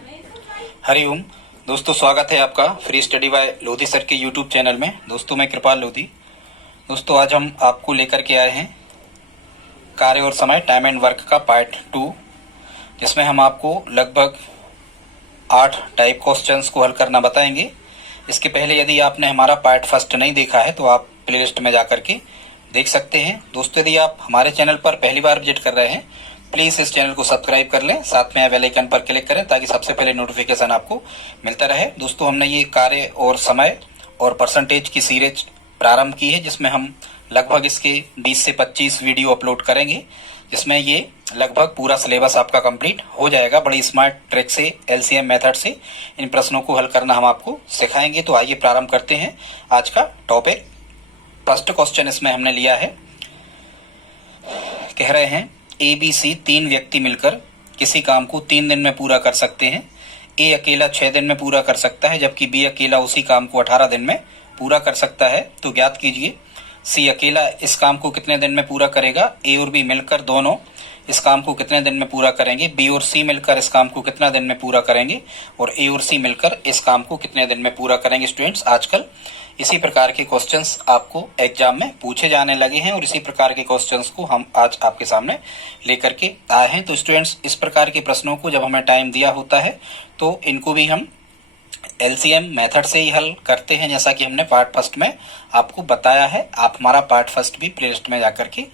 हरिओम दोस्तों, स्वागत है आपका free study bye Lodhi sir के यूट्यूब चैनल में। दोस्तों मैं कृपाल लोधी। दोस्तों आज हम आपको लेकर के आए हैं कार्य और समय टाइम एंड वर्क का पार्ट 2, जिसमें हम आपको लगभग 8 टाइप क्वेश्चंस को हल करना बताएंगे। इसके पहले यदि आपने हमारा पार्ट फर्स्ट नहीं देखा है तो आप प्लेलिस्ट में जाकर के देख सकते हैं। दोस्तों यदि आप हमारे चैनल पर पहली बार विजिट कर रहे हैं, प्लीज इस चैनल को सब्सक्राइब कर लें, साथ में बेल आइकन पर क्लिक करें ताकि सबसे पहले नोटिफिकेशन आपको मिलता रहे। दोस्तों हमने ये कार्य और समय और परसेंटेज की सीरीज प्रारंभ की है, जिसमें हम लगभग इसके 20 से 25 वीडियो अपलोड करेंगे, जिसमें ये लगभग पूरा सिलेबस आपका कंप्लीट हो जाएगा। बड़ी स्मार्ट ट्रिक से, एलसीएम मेथड से इन प्रश्नों को हल करना हम आपको सिखाएंगे। तो आइए प्रारंभ करते हैं आज का टॉपिक। फर्स्ट क्वेश्चन इसमें हमने लिया है, कह रहे हैं ABC 3 व्यक्ति मिलकर किसी काम को 3 दिन में पूरा कर सकते हैं। A अकेला 6 दिन में पूरा कर सकता है, जबकि B अकेला उसी काम को 18 दिन में पूरा कर सकता है। तो ज्ञात कीजिए C अकेला इस काम को कितने दिन में पूरा करेगा। A और B मिलकर दोनों इस काम को कितने दिन में पूरा करेंगे। B और C मिलकर इस काम को कितना दिन में पूरा करेंगे, और A और C मिलकर इस काम को कितने दिन में पूरा करेंगे। स्टूडेंट्स आजकल इसी प्रकार के क्वेश्चंस आपको एग्जाम में पूछे जाने लगे हैं, और इसी प्रकार के क्वेश्चंस को हम आज आपके सामने लेकर के आए हैं। तो स्टूडेंट्स इस प्रकार के प्रश्नों को जब हमें टाइम दिया होता है तो इनको भी हम एलसीएम मेथड से ही हल करते हैं, जैसा कि हमने पार्ट फर्स्ट में आपको बताया है। आप हमारा पार्ट फर्स्ट भी प्लेलिस्ट में जाकर के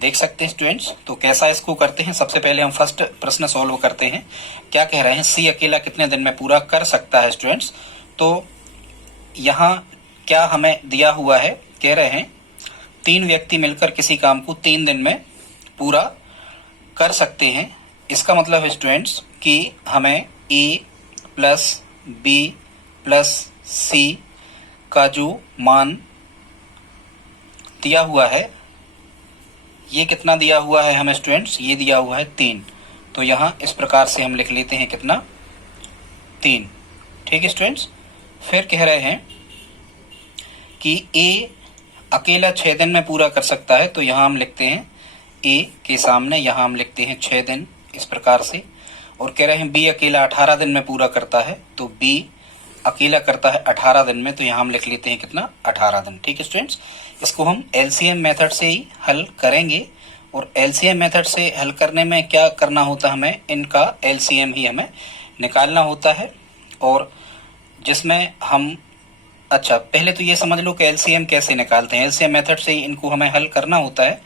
देख सकते हैं। स्टूडेंट्स तो कैसा इसको करते हैं, सबसे पहले हम फर्स्ट प्रश्न सॉल्व करते हैं। क्या कह रहे हैं, C अकेला कितने दिन में पूरा कर सकता है। स्टूडेंट्स तो यहाँ क्या हमें दिया हुआ है, कह रहे हैं 3 व्यक्ति मिलकर किसी काम को 3 दिन में पूरा कर सकते हैं। इसका मतलब है स्टूडेंट्स कि हमें A plus B plus C का जो मान दिया हुआ है, ये कितना दिया हुआ है हमें स्टूडेंट्स, ये दिया हुआ है 3। तो यहाँ इस प्रकार से हम लिख लेते हैं कितना, 3। ठीक है स्टूडेंट्स। फिर कह रहे हैं कि A अकेला 6 दिन में पूरा कर सकता है। तो यहाँ हम लिखते हैं A के सामने यहाँ हम लिखते हैं 6 दिन इस प्रकार से। और कह रहे हैं B अकेला 18 दिन में पूरा करता है, तो B अकेला करता है 18 दिन में। तो यहाँ हम लिख लेते हैं कितना, 18 दिन। ठीक है स्टूडेंट्स, इसको हम एलसीएम मेथड से ही हल करेंगे। और एलसीएम मेथड से हल करने में क्या करना होता है, हमें इनका एलसीएम ही हमें निकालना होता है। और जिसमें हम पहले तो ये समझ लो कि एलसीएम कैसे निकालते हैं। एलसीएम मेथड से ही इनको हमें हल करना होता है।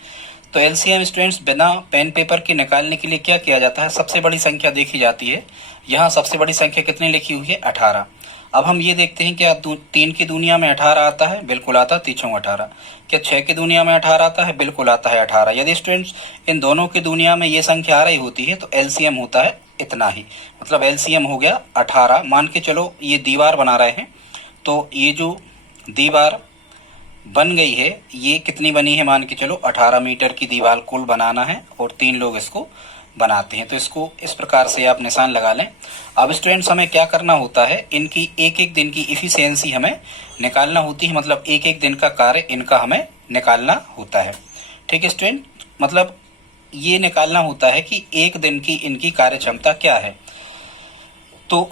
तो एलसीएम स्टूडेंट्स बिना पेन पेपर के निकालने के लिए क्या किया जाता है, सबसे बड़ी संख्या देखी जाती है। यहाँ सबसे बड़ी संख्या कितनी लिखी हुई है, 18। अब हम ये देखते हैं क्या 3 की दुनिया में 18 आता है, बिल्कुल आता है, 3 18। क्या 6 की दुनिया में 18 आता है, बिल्कुल आता है 18। यदि स्टूडेंट्स इन दोनों की दुनिया में ये संख्या आ रही होती है तो एलसीएम होता है इतना ही, मतलब एलसीएम हो गया 18। मान के चलो ये दीवार बना रहे हैं, तो ये जो दीवार बन गई है ये कितनी बनी है, मान के चलो 18 मीटर की दीवार कुल बनाना है, और 3 लोग इसको बनाते हैं। तो इसको इस प्रकार से आप निशान लगा लें। अब स्टूडेंट्स हमें क्या करना होता है, इनकी एक एक दिन की इफिशियंसी हमें निकालना होती है, मतलब एक एक दिन का कार्य इनका हमें निकालना होता है। ठीक है स्टूडेंट, मतलब ये निकालना होता है कि एक दिन की इनकी कार्य क्षमता क्या है। तो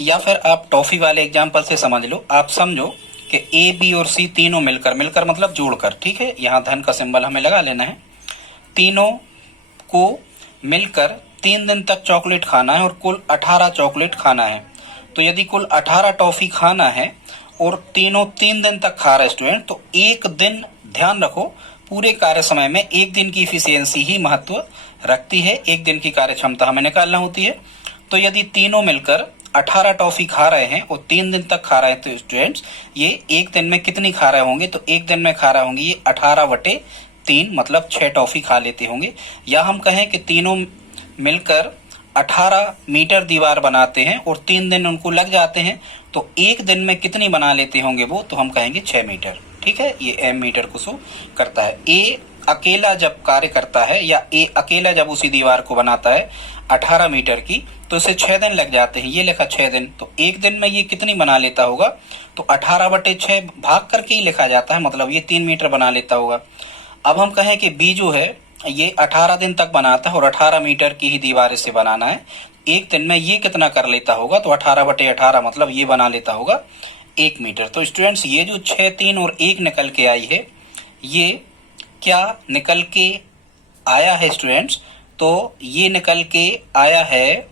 या फिर आप टॉफी वाले एग्जाम्पल से समझ लो। आप समझो कि A, B और C तीनों मिलकर मतलब जोड़कर, ठीक है, यहाँ धन का सिंबल हमें लगा लेना है। तीनों को मिलकर 3 दिन तक चॉकलेट खाना है और कुल 18 चॉकलेट खाना है। तो यदि कुल 18 टॉफी खाना है और तीनों 3 दिन तक खा रहे स्टूडेंट, तो एक दिन, ध्यान रखो, पूरे कार्य समय में एक दिन की इफिशियंसी ही महत्व रखती है। एक दिन की कार्य क्षमता हमें निकालना होती है। तो यदि तीनों मिलकर 18 टॉफी खा रहे हैं और 3 दिन तक खा रहे हैं, तो स्टूडेंट्स ये एक दिन में कितनी खा रहे होंगे, तो एक दिन में खा रहे होंगे ये 18/3, मतलब 6 टॉफी खा लेते होंगे। या हम कहें कि तीनों मिलकर 18 मीटर दीवार बनाते हैं और 3 दिन उनको लग जाते हैं, तो एक दिन में कितनी बना लेते होंगे वो, तो हम कहेंगे 6 मीटर। ठीक है, ये एम मीटर को शो करता है। A अकेला जब कार्य करता है, या A अकेला जब उसी दीवार को बनाता है 18 मीटर की, तो इसे 6 दिन लग जाते हैं। ये लिखा 6 दिन, तो एक दिन में ये कितनी बना लेता होगा, तो 18/6 भाग करके ही लिखा जाता है, मतलब ये 3 मीटर बना लेता होगा। अब हम कहें कि B जो है ये 18 दिन तक बनाता है और 18 मीटर की ही दीवार इसे बनाना है, एक दिन में ये कितना कर लेता होगा, तो 18/18 मतलब ये बना लेता होगा 1 मीटर। तो स्टूडेंट्स ये जो 6, 3 और 1 निकल के आई है, ये क्या निकल के आया है स्टूडेंट्स? तो ये निकल के आया है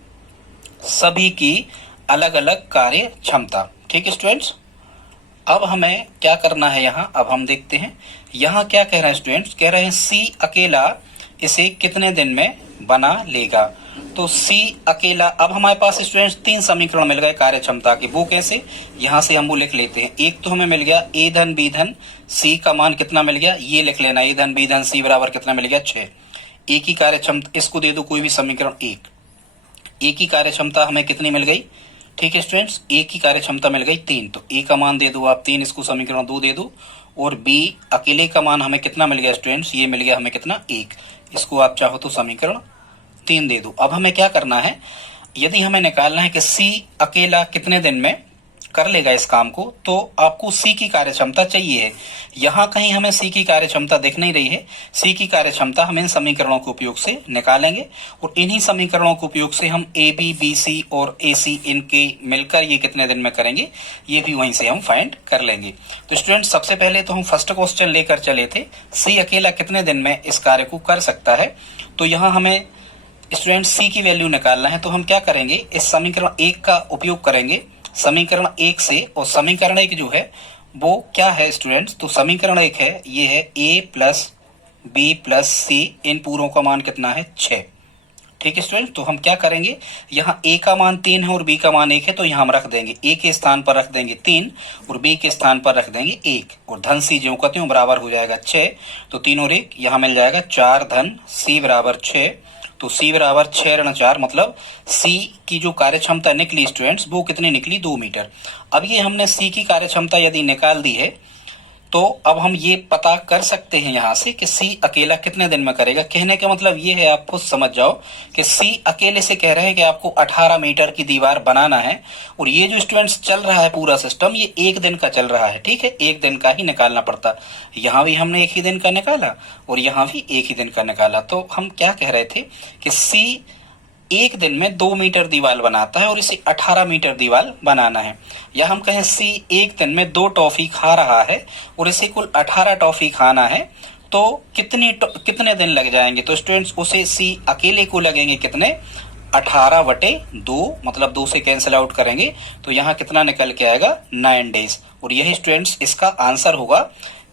सभी की अलग अलग कार्य क्षमता। ठीक है स्टूडेंट्स, अब हमें क्या करना है यहाँ, अब हम देखते हैं यहाँ क्या कह रहे हैं स्टूडेंट्स। कह रहे हैं सी अकेला इसे कितने दिन में बना लेगा। तो सी अकेला, अब हमारे पास स्टूडेंट्स 3 समीकरण मिल गए कार्य क्षमता के। वो कैसे, यहाँ से हम वो लिख लेते हैं। एक तो हमें मिल गया ए धन बी धन सी का मान कितना मिल गया, ये लिख लेना, ए धन बी धन सी बराबर कितना मिल गया 6। एक ही कार्य क्षमता, इसको दे दो कोई भी समीकरण एक ही कार्य क्षमता हमें कितनी मिल गई। ठीक है स्टूडेंट्स, एक ही कार्य क्षमता मिल गई 3, तो ए का मान दे दो आप 3, इसको समीकरण 2 दे दो। और बी अकेले का मान हमें कितना मिल गया स्टूडेंट्स, ये मिल गया हमें कितना 1, इसको आप चाहो तो समीकरण 3 दे दो। अब हमें क्या करना है, यदि हमें निकालना है कि सी अकेला कितने दिन में कर लेगा इस काम को, तो आपको सी की कार्य क्षमता चाहिए है। यहाँ कहीं हमें सी की कार्य क्षमता दिख नहीं रही है। सी की कार्य क्षमता हम इन समीकरणों के उपयोग से निकालेंगे और इन्हीं समीकरणों के उपयोग से हम ए बी बी सी और ए सी इनके मिलकर ये कितने दिन में करेंगे, ये भी वहीं से हम फाइंड कर लेंगे। तो स्टूडेंट सबसे पहले तो हम फर्स्ट क्वेश्चन लेकर चले थे, सी अकेला कितने दिन में इस कार्य को कर सकता है। तो यहाँ हमें स्टूडेंट सी की वैल्यू निकालना है। तो हम क्या करेंगे, इस समीकरण 1 का उपयोग करेंगे समीकरण 1 से, और समीकरण 1 जो है वो क्या है स्टूडेंट्स, तो समीकरण 1 है, ये है a प्लस बी प्लस सी, इन पूरों का मान कितना है 6। ठीक है स्टूडेंट, तो हम क्या करेंगे, यहाँ a का मान 3 है और b का मान 1 है, तो यहाँ हम रख देंगे a के स्थान पर रख देंगे 3 और b के स्थान पर रख देंगे 1, और धन सी ज्यों का त्यों बराबर हो जाएगा 6। तो 3 और 1 यहाँ मिल जाएगा 4 धन c बराबर 6। तो C बराबर 6 ऋण 4, मतलब C की जो कार्य क्षमता निकली स्टूडेंट्स वो कितनी निकली, 2 मीटर। अब ये हमने C की कार्य क्षमता यदि निकाल दी है, तो अब हम ये पता कर सकते हैं यहाँ से कि C अकेला कितने दिन में करेगा। कहने का मतलब ये है, आप खुद समझ जाओ कि C अकेले से कह रहे हैं कि आपको 18 मीटर की दीवार बनाना है, और ये जो स्टूडेंट्स चल रहा है पूरा सिस्टम, ये 1 दिन का चल रहा है। ठीक है, 1 दिन का ही निकालना पड़ता। यहाँ भी हमने 1 ही दिन का निकाला और यहाँ भी 1 ही दिन का निकाला। तो हम क्या कह रहे थे कि C 1 दिन में 2 मीटर दीवार बनाता है और इसे 18 मीटर दीवार बनाना है। या हम कहें सी 1 दिन में 2 टॉफी खा रहा है और इसे कुल 18 टॉफी खाना है, तो कितने दिन लग जाएंगे। तो स्टूडेंट्स उसे सी अकेले को लगेंगे कितने, 18/2, मतलब 2 से कैंसिल आउट करेंगे तो यहाँ कितना निकल के आएगा 9 डेज। और यही स्टूडेंट्स इसका आंसर होगा।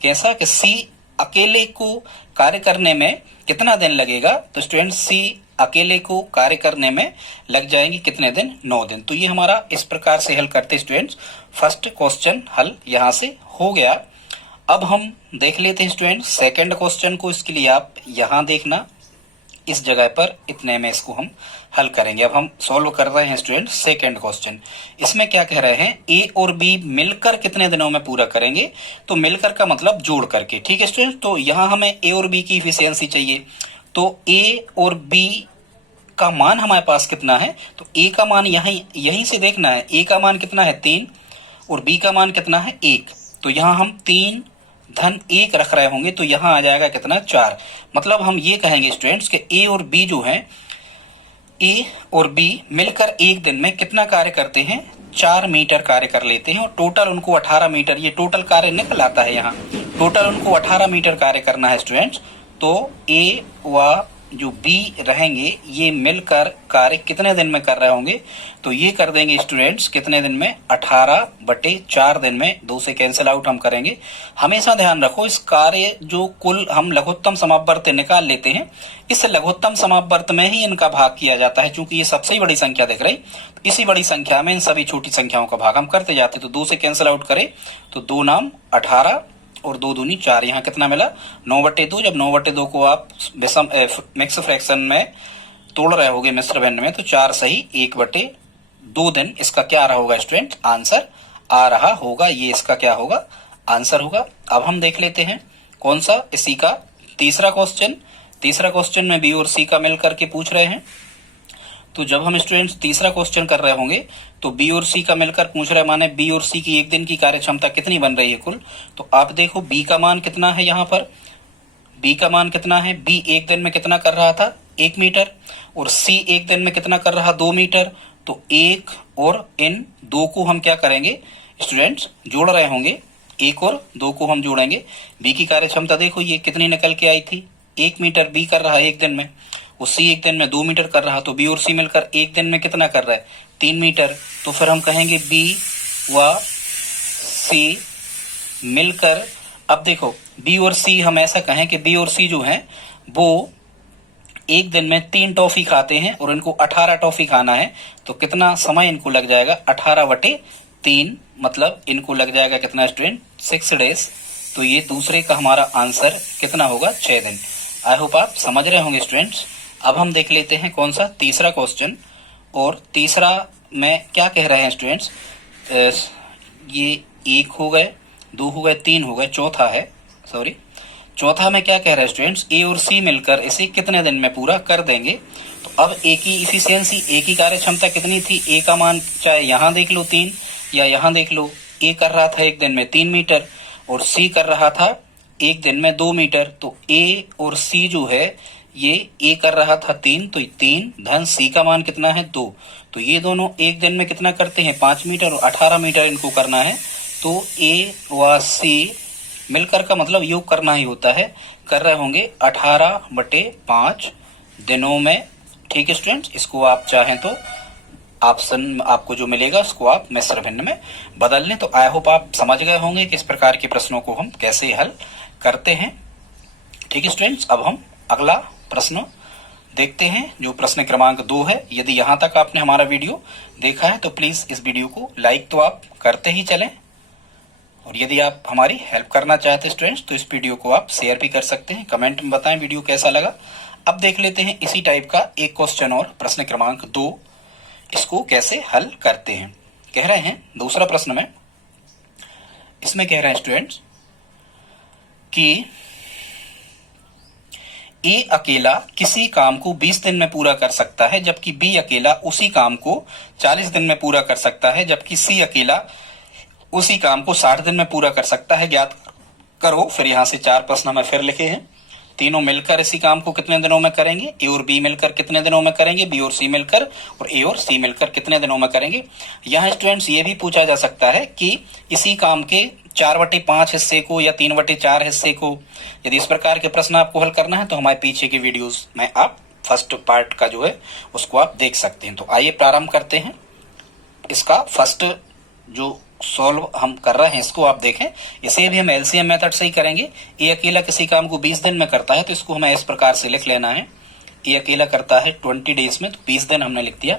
कैसा कि सी अकेले को कार्य करने में कितना दिन लगेगा, तो स्टूडेंट सी अकेले को कार्य करने में लग जाएंगे कितने दिन, 9 दिन। तो ये हमारा इस प्रकार से हल करते स्टूडेंट्स फर्स्ट क्वेश्चन हल यहाँ से हो गया। अब हम देख लेते हैं स्टूडेंट सेकंड क्वेश्चन को। इसके लिए आप यहाँ देखना, इस जगह पर इतने में इसको हम हल करेंगे। अब हम सॉल्व कर रहे हैं स्टूडेंट सेकंड क्वेश्चन। इसमें क्या कह रहे हैं, ए और बी मिलकर कितने दिनों में पूरा करेंगे। तो मिलकर का मतलब जोड़ करके। ठीक है स्टूडेंट, तो यहाँ हमें ए और बी की इफिशियंसी चाहिए। तो ए और बी का मान हमारे पास कितना है, तो ए का मान यहीं से देखना है। ए का मान कितना है 3 और बी का मान कितना है 1। तो यहाँ हम 3 धन 1 रख रहे होंगे, तो यहाँ आ जाएगा कितना 4। मतलब हम ये कहेंगे स्टूडेंट्स कि ए और बी जो हैं, ए और बी मिलकर 1 दिन में कितना कार्य करते हैं, 4 मीटर कार्य कर लेते हैं, और टोटल उनको 18 मीटर, ये टोटल कार्य निकल आता है। यहाँ टोटल उनको 18 मीटर कार्य करना है स्टूडेंट्स। तो ए व जो बी रहेंगे ये मिलकर कार्य कितने दिन में कर रहे होंगे, तो ये कर देंगे स्टूडेंट्स कितने दिन में, 18/4 दिन में। 2 से कैंसिल आउट हम करेंगे। हमेशा ध्यान रखो इस कार्य जो कुल हम लघुत्तम समापवर्त निकाल लेते हैं, इस लघुत्तम समापवर्त में ही इनका भाग किया जाता है। चूंकि ये सबसे बड़ी संख्या दिख रही, इसी बड़ी संख्या में इन सभी छोटी संख्याओं का भाग हम करते जाते। तो 2 से कैंसिल आउट करें तो 2 नाम 18 और 2 दूनी 4, यहाँ कितना मिला 9/2। जब 9/2 को आप विषम मिक्स फ्रैक्शन में तोड़ रहे होगे मिश्र भिन्न में, तो 4 सही 1/2 दिन इसका क्या रहा होगा स्टूडेंट, आंसर आ रहा होगा। ये इसका क्या होगा, आंसर होगा। अब हम देख लेते हैं कौन सा, इसी का तीसरा क्वेश्चन। तीसरा क्वेश्चन में बी और सी का मिल करके पूछ रहे हैं। तो जब हम स्टूडेंट्स तीसरा क्वेश्चन कर रहे होंगे तो बी और सी का मिलकर पूछ रहे, माने बी और सी की 1 दिन की कार्य क्षमता कितनी बन रही है कुल। तो आप देखो बी का मान कितना है, यहाँ पर बी का मान कितना है, बी 1 दिन में कितना कर रहा था, 1 मीटर, और सी एक दिन में कितना कर रहा 2 मीटर। तो 1 और इन 2 को हम क्या करेंगे स्टूडेंट्स, जोड़ रहे होंगे, 1 और 2 को हम जोड़ेंगे। बी की कार्य क्षमता देखो ये कितनी निकल के आई थी, 1 मीटर बी कर रहा है एक दिन में, और सी एक दिन में 2 मीटर कर रहा, तो बी और सी मिलकर एक दिन में कितना कर रहा है 3 मीटर। तो फिर हम कहेंगे बी व सी मिलकर, अब देखो बी और सी हम ऐसा कहें कि बी और सी जो है वो एक दिन में 3 टॉफी खाते हैं और इनको 18 टॉफी खाना है, तो कितना समय इनको लग जाएगा 18/3, मतलब इनको लग जाएगा कितना स्टूडेंट 6 डेज। तो ये दूसरे का हमारा आंसर कितना होगा 6 दिन। आई होप आप समझ रहे होंगे स्टूडेंट्स। अब हम देख लेते हैं कौन सा तीसरा क्वेश्चन, और तीसरा में क्या कह रहे हैं स्टूडेंट्स, ये 1 हो गए, 2 हो गए, 3 हो गए, चौथा है, सॉरी चौथा में क्या कह रहे हैं स्टूडेंट्स, ए और सी मिलकर इसे कितने दिन में पूरा कर देंगे। तो अब ए की इफिशियंसी, ए की कार्य क्षमता कितनी थी, ए का मान चाहे यहाँ देख लो 3 या यहाँ देख लो, ए कर रहा था एक दिन में 3 मीटर और सी कर रहा था एक दिन में 2 मीटर। तो ए और सी जो है ये ए कर रहा था 3, तो 3 धन सी का मान कितना है 2, तो ये दोनों एक दिन में कितना करते हैं 5 मीटर और 18 मीटर इनको करना है। तो ए व सी मिलकर का मतलब योग करना ही होता है, कर रहे होंगे 18/5 दिनों में। ठीक है स्टूडेंट्स, इसको आप चाहें तो ऑप्शन आपको जो मिलेगा उसको आप मिश्र भिन्न में बदल लें। तो आई होप आप समझ गए होंगे कि इस प्रकार के प्रश्नों को हम कैसे हल करते हैं। ठीक है स्टूडेंट्स, अब हम अगला प्रश्न देखते हैं जो प्रश्न क्रमांक 2 है। यदि यहाँ तक आपने हमारा वीडियो देखा है तो प्लीज इस वीडियो को लाइक तो आप करते ही चलें, और यदि आप हमारी हेल्प करना चाहते हैं स्टूडेंट्स तो इस वीडियो को आप शेयर भी कर सकते हैं, कमेंट में बताएं वीडियो कैसा लगा। अब देख लेते हैं इसी टाइप का एक क्वेश्चन और प्रश्न क्रमांक 2, इसको कैसे हल करते हैं। कह रहे हैं दूसरा प्रश्न में, इसमें कह रहे हैं स्टूडेंट्स कि ए अकेला किसी काम को 20 दिन में पूरा कर सकता है, जबकि बी अकेला उसी काम को 40 दिन में पूरा कर सकता है, जबकि सी अकेला उसी काम को 60 दिन में पूरा कर सकता है। ज्ञात करो। फिर यहाँ से 4 प्रश्न हमें फिर लिखे हैं, तीनों मिलकर इसी काम को कितने दिनों में करेंगे, ए और बी मिलकर कितने दिनों में करेंगे, बी और सी मिलकर, और ए और सी मिलकर कितने दिनों में करेंगे। यहाँ स्टूडेंट्स ये भी पूछा जा सकता है कि इसी काम के 4/5 हिस्से को या 3/4 हिस्से को, यदि इस प्रकार के प्रश्न आपको हल करना है तो हमारे पीछे के वीडियोस में आप फर्स्ट पार्ट का जो है उसको आप देख सकते हैं। तो आइए प्रारंभ करते हैं। इसका फर्स्ट जो सॉल्व हम कर रहे हैं इसको आप देखें, इसे भी हम एलसीएम मेथड से ही करेंगे। ए अकेला किसी काम को 20 दिन में करता है तो इसको हमें इस प्रकार से लिख लेना है, ए अकेला करता है 20 डेज में, तो 20 दिन हमने लिख दिया।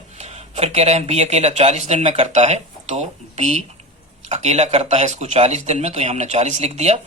फिर कह रहे हैं बी अकेला 40 दिन में करता है, तो बी अकेला करता है इसको 40 दिन में, तो ये हमने 40 लिख दिया।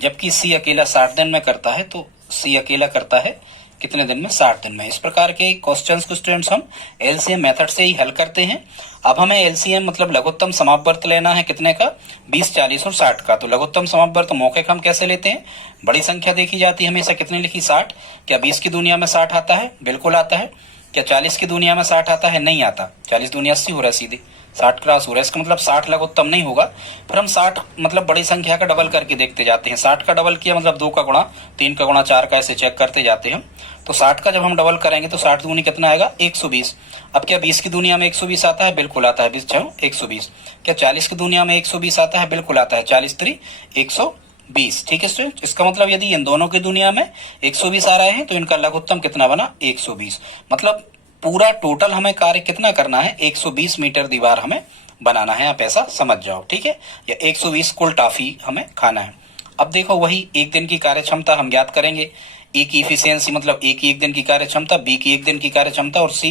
जबकि सी अकेला 60 दिन में करता है, तो सी अकेला करता है कितने दिन में 60 दिन में। इस प्रकार के क्वेश्चंस को स्टूडेंट्स हम एलसीएम मेथड से ही हल करते हैं। अब हमें एलसीएम मतलब लघुत्तम समापवर्त लेना है कितने का, 20, 40 और 60 का। तो लघुत्तम समापवर्त मौखिक हम कैसे लेते हैं, बड़ी संख्या देखी जाती है हमेशा, कितनी लिखी 60। क्या 20 की दुनिया में 60 आता है, बिल्कुल आता है। क्या 40 की दुनिया में 60 आता है, नहीं आता। 40 दुनिया 80 हो रहा है, सीधे 60 क्रॉस हो रहा है, इसका मतलब 60 लघुत्तम नहीं होगा। फिर हम 60 मतलब बड़ी संख्या का डबल करके देखते जाते हैं। 60 का डबल किया मतलब 2 का गुणा, 3 का गुणा, 4 का, ऐसे चेक करते जाते हैं। तो 60 का जब हम डबल करेंगे तो 60 दूनी कितना आएगा 120। अब क्या 20 की दुनिया में 120 आता है, बिल्कुल आता है, 20 6 120। क्या 40 की दुनिया में 120 आता है, बिल्कुल आता है, 40 3 120। ठीक है स्टूडेंट, इसका मतलब यदि इन दोनों की दुनिया में 120 आ रहे हैं तो इनका लघुत्तम कितना बना 120। मतलब पूरा टोटल हमें कार्य कितना करना है, 120 मीटर दीवार हमें बनाना है, आप ऐसा समझ जाओ। ठीक है, या 120 कुल टाफी हमें खाना है। अब देखो वही एक दिन की कार्य क्षमता हम ज्ञात करेंगे। ए की इफिशियंसी मतलब ए की एक दिन की कार्य क्षमता, बी की एक दिन की कार्य क्षमता और सी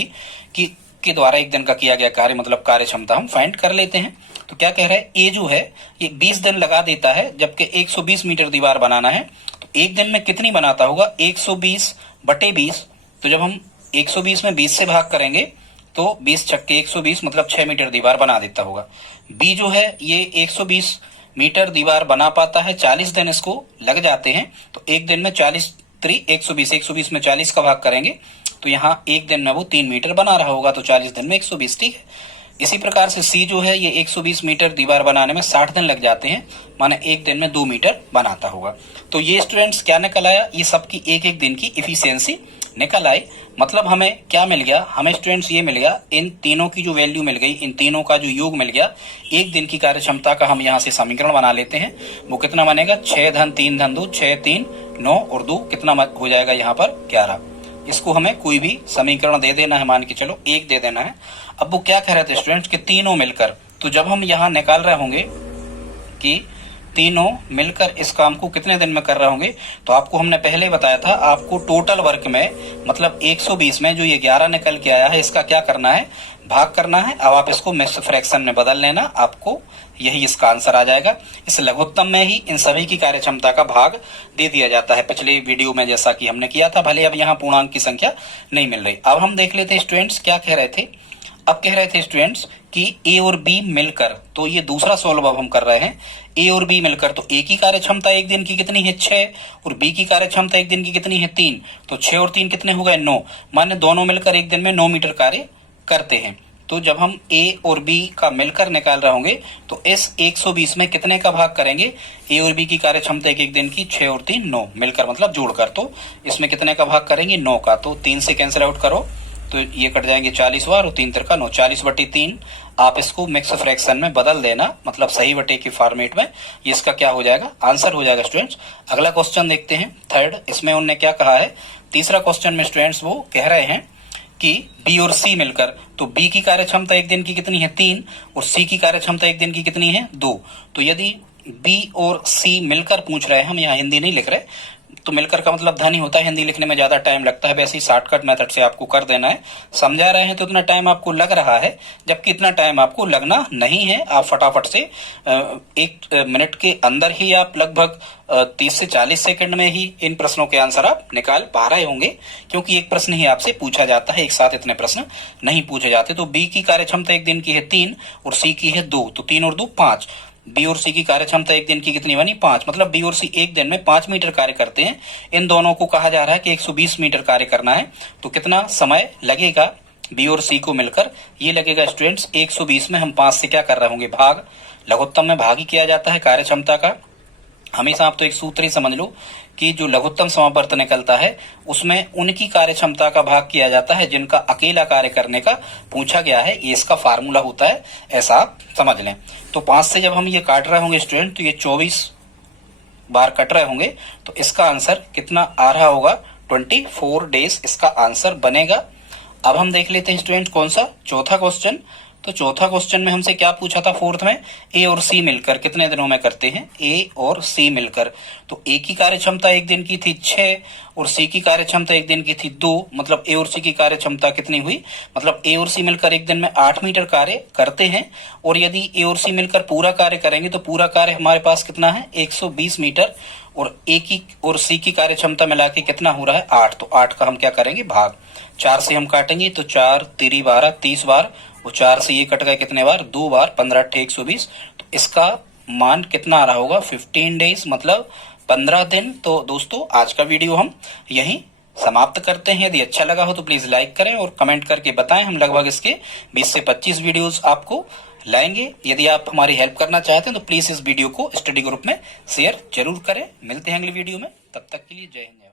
की के द्वारा एक दिन का किया गया कार्य मतलब कार्य क्षमता हम फाइंड कर लेते हैं। तो क्या कह रहा है, ए जो है ये 20 दिन लगा देता है, जबकि 120 मीटर दीवार बनाना है। तो एक दिन में कितनी बनाता होगा, 120/20। तो जब हम 120 में 20 से भाग करेंगे तो 20 छक्के 120 मतलब 6 मीटर दीवार बना देता होगा। बी जो है ये 120 मीटर दीवार बना पाता है, 40 दिन इसको लग जाते हैं। तो एक दिन में 40 3 120, 120 में 40 का भाग करेंगे तो यहाँ एक दिन में वो 3 मीटर बना रहा होगा, तो 40 दिन में 120। ठीक है, इसी प्रकार से सी जो है ये 120 मीटर दीवार बनाने में 60 दिन लग जाते हैं, माने एक दिन में 2 मीटर बनाता होगा। तो ये स्टूडेंट्स क्या निकल आया, ये सबकी एक एक दिन की इफिशियंसी निकल आई। मतलब हमें क्या मिल गया, हमें स्टूडेंट्स ये मिल गया, इन तीनों की जो वैल्यू मिल गई, इन तीनों का जो योग मिल गया, एक दिन की कार्य क्षमता का हम यहाँ से समीकरण बना लेते हैं। वो कितना बनेगा, 6 धन 3 धन 2, 6 3 9 और 2 कितना हो जाएगा यहाँ पर 11। इसको हमें कोई भी समीकरण दे देना है, मान के चलो 1 दे देना है। अब वो क्या कह रहे थे स्टूडेंट्स कि तीनों मिलकर, तो जब हम यहाँ निकाल रहे होंगे कि तीनों मिलकर इस काम को कितने दिन में कर रहे होंगे, तो आपको हमने पहले बताया था, आपको टोटल वर्क में मतलब 120 में जो ये 11 निकल के आया है, इसका क्या करना है, भाग करना है। अब आप इसको मिक्स्ड फ्रैक्शन में बदल लेना, आपको यही इसका आंसर आ जाएगा। इस लघुत्तम में ही इन सभी की कार्य क्षमता का भाग दे दिया जाता है, पिछले वीडियो में जैसा कि हमने किया था। भले अब यहाँ पूर्णांक की संख्या नहीं मिल रही। अब हम देख लेते हैं स्टूडेंट्स क्या कह रहे थे। अब कह रहे थे स्टूडेंट्स कि ए और बी मिलकर, तो ये दूसरा सॉल्व अब हम कर रहे हैं। ए और बी मिलकर, तो ए की कार्य क्षमता एक दिन की कितनी है 6 और बी की कार्य क्षमता एक दिन की कितनी है 3, तो 6 और 3 कितने हो गए 9, माने दोनों मिलकर एक दिन में 9 मीटर कार्य करते हैं। तो जब हम ए और बी का मिलकर निकाल रहे होंगे तो इस 120 में कितने का भाग करेंगे, ए और बी की कार्य क्षमता एक दिन की 6 और 3 9 मिलकर मतलब जोड़कर, तो इसमें कितने का भाग करेंगे 9 का, तो 3 से कैंसिल आउट करो तो ये कट जाएंगे 40 बार और 3 3 9, 40/3। आप इसको मिक्स फ्रैक्शन में बदल देना, मतलब सही बटे के फॉर्मेट में, ये इसका क्या हो जाएगा, आंसर हो जाएगा स्टूडेंट्स। अगला क्वेश्चन देखते हैं थर्ड। इसमें उन्होंने क्या कहा है, तीसरा क्वेश्चन में स्टूडेंट्स वो कह रहे हैं कि बी और सी मिलकर, तो बी की कार्य क्षमता एक दिन की कितनी है 3 और सी की कार्य क्षमता एक दिन की कितनी है 2। तो यदि बी और सी मिलकर पूछ रहे हैं, हम यहाँ हिंदी नहीं लिख रहे, तो मिलकर का मतलब धन ही होता है, हिंदी लिखने में ज्यादा टाइम लगता है, वैसे ही शॉर्टकट मेथड से आपको कर देना है। समझा रहे हैं तो इतना टाइम आपको लग रहा है, जबकि इतना टाइम आपको लगना नहीं है। आप फटाफट से 1 मिनट के अंदर ही आप लगभग 30 से 40 सेकंड में ही इन प्रश्नों के आंसर आप निकाल पा रहे होंगे, क्योंकि एक प्रश्न ही आपसे पूछा जाता है, एक साथ इतने प्रश्न नहीं पूछे जाते। तो बी की कार्य क्षमता एक दिन की है 3 और सी की है 2, तो 3 और 2 5। बी और सी की कार्य क्षमता एक दिन की कितनी बनी 5, मतलब बी और सी एक दिन में 5 मीटर कार्य करते हैं। इन दोनों को कहा जा रहा है कि 120 मीटर कार्य करना है, तो कितना समय लगेगा बी और सी को मिलकर, ये लगेगा स्टूडेंट्स 120 में हम 5 से क्या कर रहे होंगे भाग, लघुत्तम में भाग ही किया जाता है कार्य क्षमता का। हमेशा आप तो एक सूत्र ही समझ लो कि जो लघुत्तम समावर्त निकलता है उसमें उनकी कार्य क्षमता का भाग किया जाता है जिनका अकेला कार्य करने का पूछा गया है, ये इसका फार्मूला होता है, ऐसा आप समझ लें। तो 5 से जब हम ये काट रहे होंगे स्टूडेंट, तो ये 24 बार कट रहे होंगे, तो इसका आंसर कितना आ रहा होगा 24 डेज इसका आंसर बनेगा। अब हम देख लेते हैं स्टूडेंट कौन सा, चौथा क्वेश्चन। तो चौथा क्वेश्चन में हमसे क्या पूछा था फोर्थ में, ए और सी मिलकर कितने दिनों में करते हैं, ए और सी मिलकर। तो ए की कार्य क्षमता एक दिन की थी 6 और सी की कार्य क्षमता एक दिन की थी 2, मतलब ए और सी की कार्य क्षमता कितनी हुई, मतलब ए और सी मिलकर एक दिन में 8 मीटर कार्य करते हैं। और यदि ए और सी मिलकर पूरा कार्य करेंगे तो पूरा कार्य हमारे पास कितना है 120 मीटर, और ए की और सी की कार्य क्षमता मिला के कितना हो रहा है 8, तो 8 का हम क्या करेंगे भाग, 4 से हम काटेंगे तो 4 3 12 30 बार, वो 4 से ये कट गए कितने बार 2 बार, 15 8 120, तो इसका मान कितना आ रहा होगा 15 डेज, मतलब 15 दिन। तो दोस्तों आज का वीडियो हम यहीं समाप्त करते हैं। यदि अच्छा लगा हो तो प्लीज लाइक करें और कमेंट करके बताएं, हम लगभग इसके 20 से 25 वीडियोस आपको लाएंगे। यदि आप हमारी हेल्प करना चाहते हैं तो प्लीज इस वीडियो को स्टडी ग्रुप में शेयर जरूर करें। मिलते हैं अगली वीडियो में, तब तक के लिए जय हिंद।